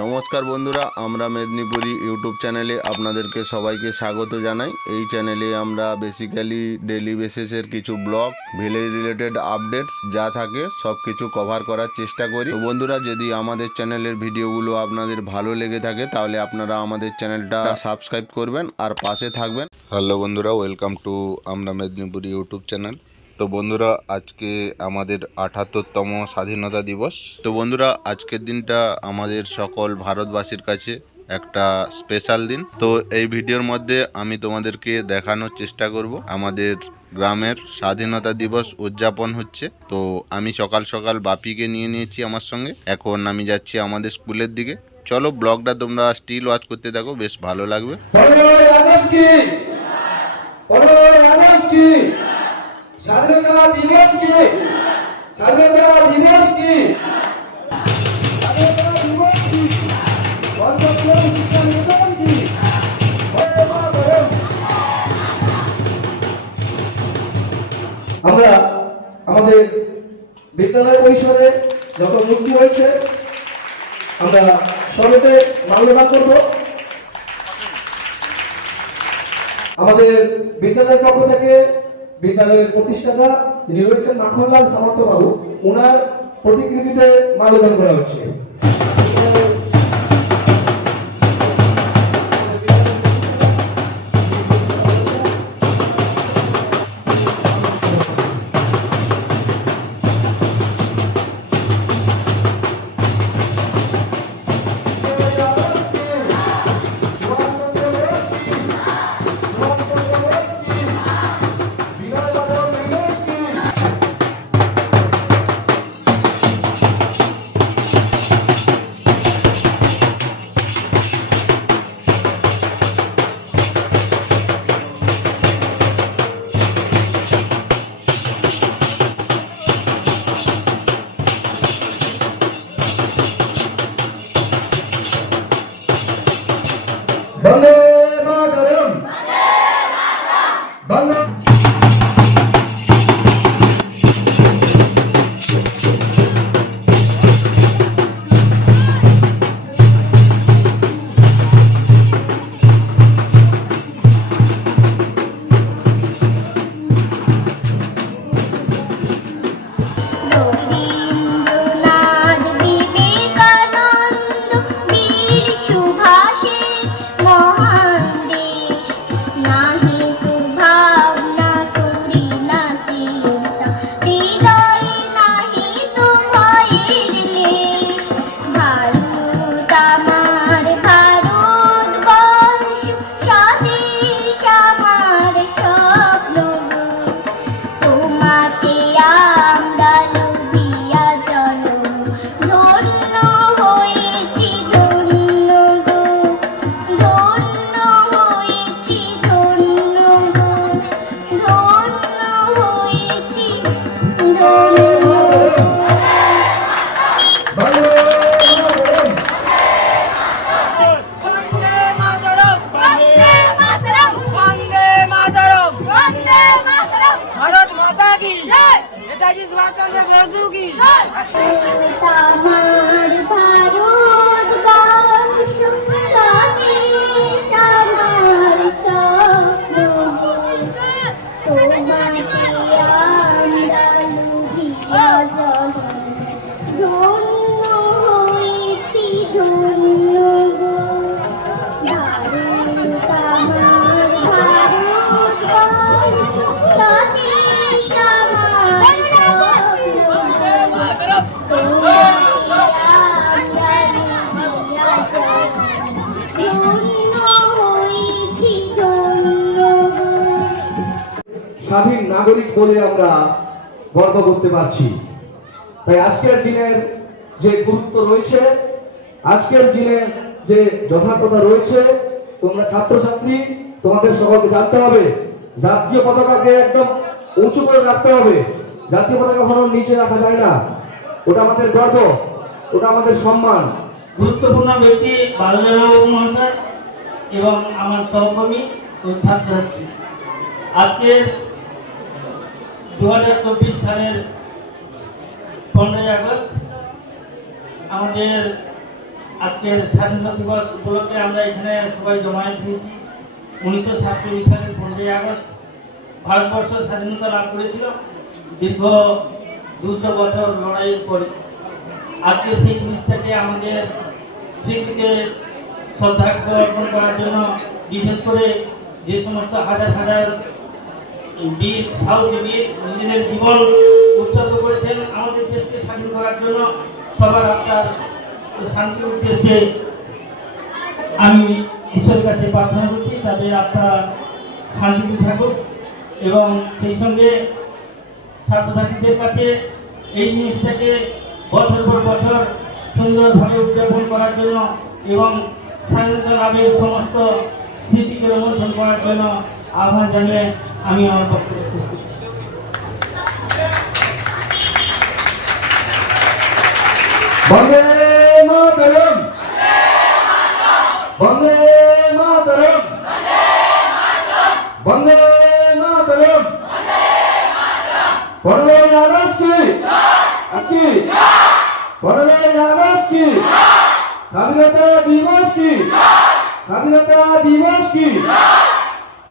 নমস্কার বন্ধুরা, আমরা মেদিনীপুরি ইউটিউব চ্যানেলে আপনাদেরকে সবাইকে স্বাগত জানাই। এই চ্যানেলে আমরা বেসিক্যালি ডেলি বেসিসের কিছু ব্লগ ভিলেজ রিলেটেড আপডেটস যা থাকে সব কিছু কভার করার চেষ্টা করি। বন্ধুরা, যদি আমাদের চ্যানেলের ভিডিওগুলো আপনাদের ভালো লেগে থাকে, তাহলে আপনারা আমাদের চ্যানেলটা সাবস্ক্রাইব করবেন আর পাশে থাকবেন। হ্যালো বন্ধুরা ওয়েলকাম টু আমরা মেদিনীপুরি ইউটিউব চ্যানেল। তো বন্ধুরা, আজকে আমাদের আঠাত্তরতম স্বাধীনতা দিবস। তো বন্ধুরা, আজকের দিনটা আমাদের সকল ভারতবাসীর কাছে একটা স্পেশাল দিন। তো এই ভিডিওর মধ্যে আমি তোমাদেরকে দেখানোর চেষ্টা করব। আমাদের গ্রামের স্বাধীনতা দিবস উদযাপন হচ্ছে। তো আমি সকাল সকাল বাপিকে নিয়ে নিয়েছি আমার সঙ্গে। এখন আমি যাচ্ছি আমাদের স্কুলের দিকে। চলো, ব্লগটা তোমরা স্টিল ওয়াচ করতে থাকো, বেশ ভালো লাগবে। স্বাধীনতা দিবস কি স্বাধীনতা দিবস কি স্বাধীনতা কি বর্তমান শিক্ষা আমরা আমাদের বিদ্যালয় পরিষদে যত মুক্তি হয়েছে, আমরা সবেতে মাল্যদান করব। আমাদের বিদ্যালয়ের পক্ষ থেকে বিদ্যালয়ের প্রতিষ্ঠাতা যিনি রয়েছেন মাখনলাল সামন্ত বাবু ওনার প্রতিকৃতিতে মাল্যদান করা হচ্ছে। নেতাজি স্বাধীন নাগরিক বলে আমরা গর্ব করতে পারছি। তাই আজকের দিনের যে গুরুত্ব রয়েছে, আজকের দিনের যে যথার্থতা রয়েছে, তোমরা ছাত্রছাত্রী, তোমাদের সকলকে জানতে হবে, জাতীয় পতাকাকে একদম উঁচু করে রাখতে হবে। জাতীয় পতাকা কখনো নিচে রাখা যায় না। ওটা আমাদের গর্ব, ওটা আমাদের সম্মান। গুরুত্বপূর্ণ ব্যক্তি বাল্যবাবু মহাশয় এবং আমার সহকর্মী ও ছাত্রছাত্রী। আজকের দু সালের পনেরোই আগস্ট আমাদের আজকের স্বাধীনতা দিবস উপলক্ষে আমরা এখানে সবাই জমায়েত হয়েছি। উনিশশো সাতচল্লিশ সালের পনেরোই আগস্ট ভারতবর্ষ স্বাধীনতা লাভ করেছিল দীর্ঘ দুশো বছর লড়াইয়ের পরে। আজকে সেই জিনিসটাকে আমাদের স্মৃতিকে শ্রদ্ধা অর্পণ করার জন্য বিশেষ করে যে সমস্ত হাজার হাজার বীর, সাহসী বীর, নিজেদের জীবন উৎসর্গ করেছেন। আমাদের দেশকে স্বাধীন করার জন্য সবার আত্মার শান্তির উদ্দেশ্যে আমি ঈশ্বরের কাছে প্রার্থনা করছি তাদের আত্মা শান্তিতে থাকুক এবং সেই সঙ্গে ছাত্রছাত্রীদের কাছে এই জিনিসটাকে বছর পর বছর সুন্দরভাবে উদযাপন করার জন্য এবং স্বাধীনতা লাভের সমস্ত স্মৃতিকে রোমন্থন করার জন্য আহ্বান জানিয়ে আমি আমার বক্তব্য বন্দে মাতরম। বন্দে মাতরম। বন্দে মাতরম। পনেরোই আগস্ট কি? স্বাধীনতা দিবস কি? স্বাধীনতা দিবস কি?